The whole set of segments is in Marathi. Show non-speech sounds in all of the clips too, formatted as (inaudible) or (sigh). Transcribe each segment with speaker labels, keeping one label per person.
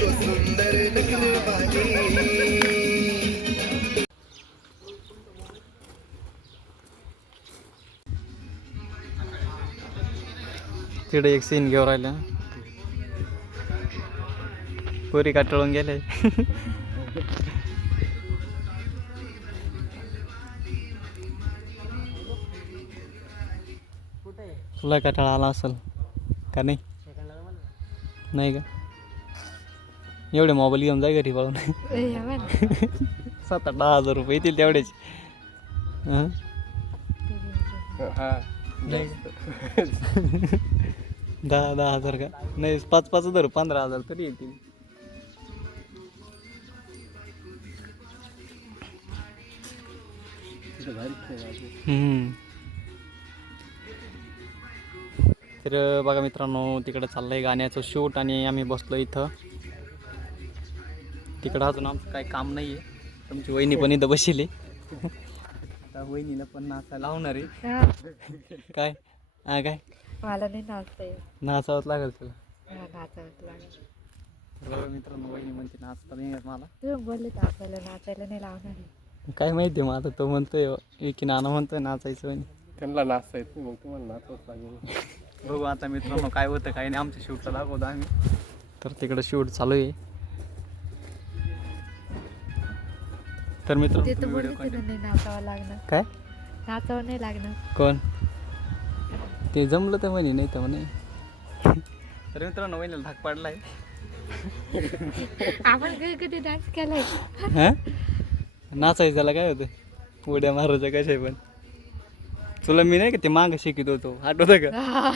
Speaker 1: तो सुंदर
Speaker 2: तिकडे एक सीन घेऊन राहिला. पुरी काटळून गेले. तुला कटाळा आला असेल का नाही? नाही का? एवढे मोबाईल घेऊन जाय घरी पळून. सात आठ दहा हजार रुपये येतील तेवढेच. हं? दहा दहा हजार का? नाही पाच पाच हजार पंधरा हजार तरी येतील. हम्म. तर बघा मित्रांनो तिकडे चाललंय गाण्याचं शूट आणि आम्ही बसलो इथं. तिकडं अजून आमचं काही काम नाही आहे तुमची वहिनी पण इथं बसली आता वहिनीला पण नाचायला लावणार आहे. काय? हा काय?
Speaker 3: मला नाही नाचता येत.
Speaker 2: नाचावंच लागेल तुला.
Speaker 3: हा, नाचावंच लागेल.
Speaker 2: तर बघा मित्रांनो वहिनी म्हणते नाचता नाही येत मला.
Speaker 3: तुम्ही बोलले तर आपल्याला नाचायला नाही लावणार आहे.
Speaker 2: काय माहिती मग आता तो म्हणतोय की नाना म्हणतोय नाचायचं म्हणे.
Speaker 4: त्यांना नाचता येत नाही मग तुम्हाला नाचवच लागेल. (laughs)
Speaker 2: बघू आता मित्रांनो काय होतं काय नाही आमच्या शूटला दाखवतो आम्ही. तर तिकडं शूट चालू आहे. तर मित्रांनो
Speaker 3: ते तर
Speaker 2: तुम्ही
Speaker 3: बोलले
Speaker 2: व्हिडिओ
Speaker 3: तिला नाही नाचावं लागणार.
Speaker 2: काय?
Speaker 3: नाचावं नाही लागणार.
Speaker 2: कोण? ते जमलं तर म्हणे नाही तर म्हणे. तर मित्रांनो वहिनीला धाक पाडलाय. (laughs)
Speaker 3: आपण कधी कधी डान्स केलाय.
Speaker 2: हा? नाचायचं त्याला काय होतं? उड्या मारायचं कशा पण. तुला मी नाही का ते मागं शिकत होतो? आठवतं का?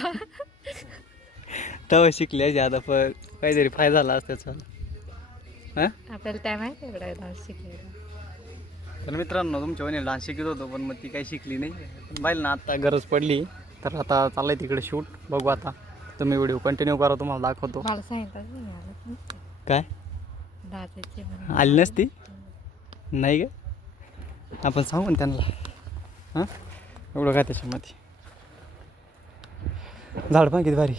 Speaker 2: तेव्हा शिकली आता पण काहीतरी फायदा झाला असता त्याचा. हां?
Speaker 3: आपल्याला टाइम आहे का एवढा डान्स शिकायला
Speaker 2: तर मित्रांनो तुमच्या वहिनी डान्स शिकत होतो पण मग ती काही शिकली नाही. पण पाहिलं ना आता गरज पडली. तर आता चाललंय तिकडे शूट. बघू आता. तुम्ही व्हिडिओ कंटिन्यू करा तुम्हाला दाखवतो.
Speaker 3: मला सांगितलं
Speaker 2: काय? आली नसती? नाही का? आपण सांगू ना त्यांना. हां? एवढं काय त्याच्यामध्ये? झाड पण किती भारी.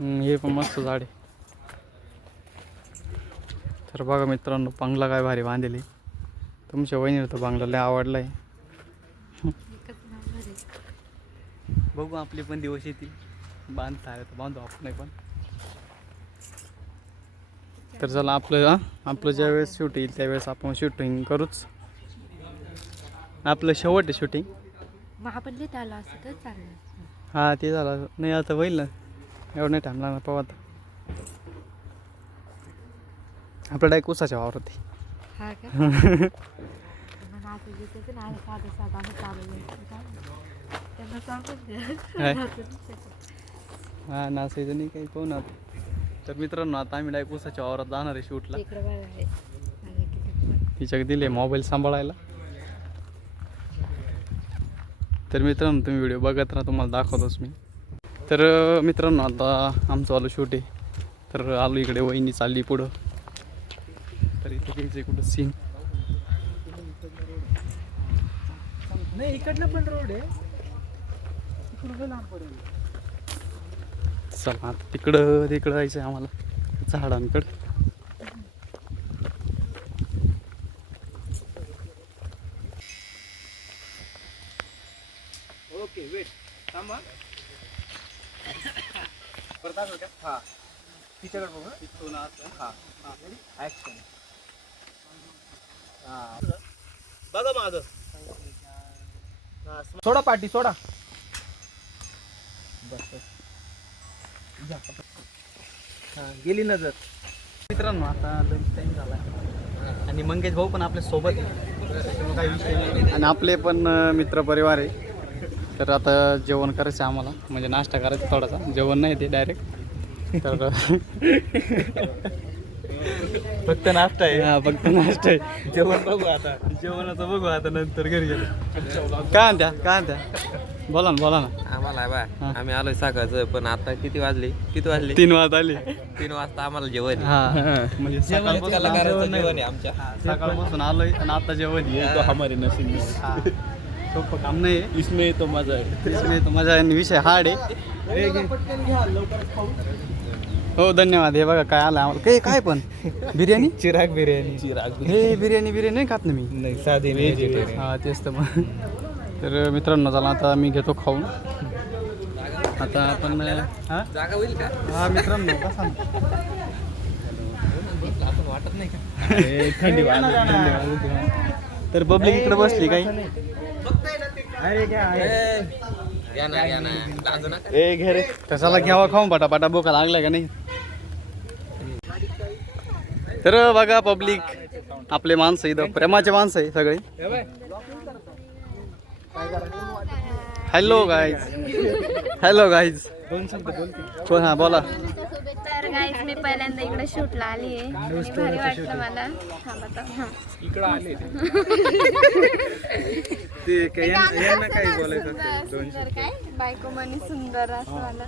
Speaker 2: हे पण मस्त झाड आहे. तर बघा मित्रांनो बंगला काय भारी बांधलेली. तुमच्या वहिनीला तो बंगला लय आवडला आहे
Speaker 3: आहे.
Speaker 2: बघू आपले पण दिवस येतील. बांधता आलं तर बांधू आपण पण. तर चला आपलं आपलं ज्यावेळेस शूट येईल त्यावेळेस आपण शूटिंग करूच. आपलं शेवट आहे शूटिंग. हां ते झालं. नाही आता होईल ना. एवढं नाही टाईम लागणार पाहू आता आपलं डायक उसाच्या वावरात आहे.
Speaker 3: हा का? (laughs) मग ना साधं साधं असं चालू त्यांना सांगून
Speaker 2: काय?
Speaker 3: द्या नाचू नाही शकत.
Speaker 2: हां नाचायचं नाही काही पाहू ना आता. तर मित्रांनो आता आम्ही डायक उसाच्या वावरात जाणार आहे शूटला.
Speaker 3: इकडं बघा पण.
Speaker 2: तिच्याकडे दिले मोबाईल सांभाळायला. तर मित्रांनो तुम्ही व्हिडिओ बघत राहा तुम्हाला दाखवतोच मी. तर अं, मित्रांनो आता आमचं आलं शूट आहे. तर आलो इकडे वहिनी चालली पुढं. घ्यायचं कुठं सीन
Speaker 4: नाही इकडनं पण रोड आहे. इकडं लांब पडेल.
Speaker 2: चला आता तिकडं तिकडं जायचं आहे आम्हाला. झाडांकडं.
Speaker 4: ओके वेट थांबा (coughs) परत दाखव का हा. तिच्याकडे बघू तिथून हा. हा ऍक्शन हा बघा माझं. सोडा पाठी सोडा. बस. हा गेली नजर.
Speaker 2: मित्रांनो आता लंच टाईम झाला आणि मंगेश भाऊ पण आपल्यासोबत काही विषय नाही आणि आपले पण अं, मित्रपरिवार आहे. तर आता जेवण करायचं आम्हाला. म्हणजे नाश्ता करायचा थोडासा. जेवण नाही ते डायरेक्ट तर
Speaker 4: फक्त नाश्ता
Speaker 2: हा फक्त नाश्ता आहे.
Speaker 4: जेवण बघू आता.
Speaker 2: जेवणाचं बघू आता नंतर घरी गेलो काय म्हणत्या? काय म्हणत्या? बोला ना बोला ना.
Speaker 5: आम्हाला बा
Speaker 2: हा.
Speaker 5: आम्ही आलोय सकाळचं पण आता किती वाजले? किती वाजले?
Speaker 2: तीन वाजता आली.
Speaker 5: तीन वाजता आम्हाला जेवण आहे.
Speaker 2: हा. म्हणजे सकाळपासून
Speaker 5: कलाकाराचं
Speaker 2: जेवण नाही.
Speaker 5: जेवण आहे आमच्या.
Speaker 2: सकाळपासून आलोय आणि आता जेवण आहे.
Speaker 4: ये तो हमारे नसीब में.
Speaker 2: हा. सोपं काम नाही आहे.
Speaker 4: इसमें तो मजा है
Speaker 2: इसमें तो मजा आहे आणि विषय हार्ड आहे. हो धन्यवाद. हे बघा काय आलं आम्हाला. काय काय पण? बिर्याणी?
Speaker 1: चिराग बिर्याणी. चिराग
Speaker 2: हे बिर्याणी बिर्याणी नाही खात ना मी?
Speaker 1: नाही साधी व्हेजिटेरियन
Speaker 2: हा तेच तर मग. तर मित्रांनो चला आता मी घेतो खाऊन. आता आपण हा?
Speaker 5: जागा होईल का?
Speaker 2: हा मित्रांनो कसा
Speaker 5: वाटत नाही का
Speaker 1: थंडी
Speaker 2: तर पब्लिक इकडे बसली काही
Speaker 1: ए घे रे.
Speaker 2: तर चला घ्यावा खाऊन पाटा बोका लागलाय का नाही? तर बघा पब्लिक आपले माणसं इथं प्रेमाचे माणसं आहे सगळे. हॅलो गाईज हॅलो गाईज कोण? हा बोला.
Speaker 3: तर गाईज मी पहिल्यांदा इकडे शूटला आली आहे. भारी वाटलं मला. थांबा आता हां
Speaker 1: इकडं आले (laughs) ते काय यांना यांना काय बोलायचं
Speaker 3: सुंदर सुंदर काय? बायको म्हणे सुंदर असं मला.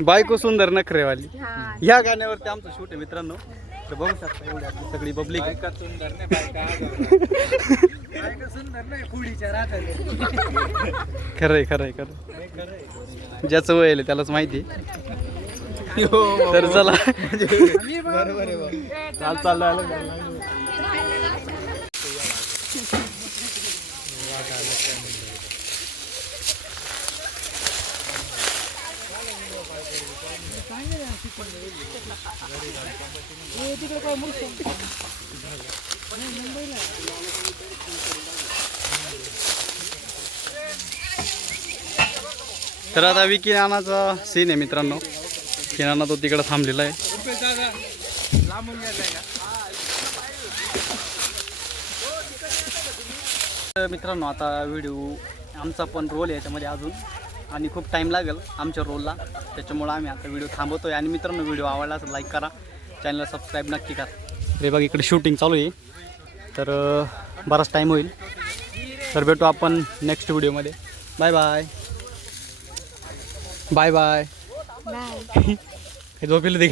Speaker 2: बायको सुंदर नखरेवाली.
Speaker 3: हा.
Speaker 2: ह्या गाण्यावरती आमचं शूट आहे मित्रांनो. तर बघू शकता एवढी आपली सगळी पब्लिक
Speaker 1: बायका सुंदर नाही बायका बायका सुंदर नाही पुढीच्या राहतात
Speaker 2: खरंय खरंय खरं ज्याचं वय आहे त्यालाच माहिती आहे. तर चला.
Speaker 1: बरोबर आहे बा.
Speaker 2: चाल चाललं आलं तर आता विकी नानाचा सीन आहे मित्रांनो. किनाना तो तिकडं थांबलेला आहे. तर मित्रांनो आता व्हिडिओ आमचा पण रोल आहे याच्यामध्ये अजून. आणि खूप टाईम लागेल आमच्या रोलला त्याच्यामुळं आम्ही आता व्हिडिओ थांबवतोय. आणि मित्रांनो व्हिडिओ आवडला तर लाईक करा. चॅनलला सबस्क्राईब नक्की करा. रे बघ इकडे शूटिंग चालू आहे. तर बराच टाईम होईल. तर भेटू आपण नेक्स्ट व्हिडिओमध्ये bye bye bye bye
Speaker 3: bye
Speaker 2: हे झोपेल देखील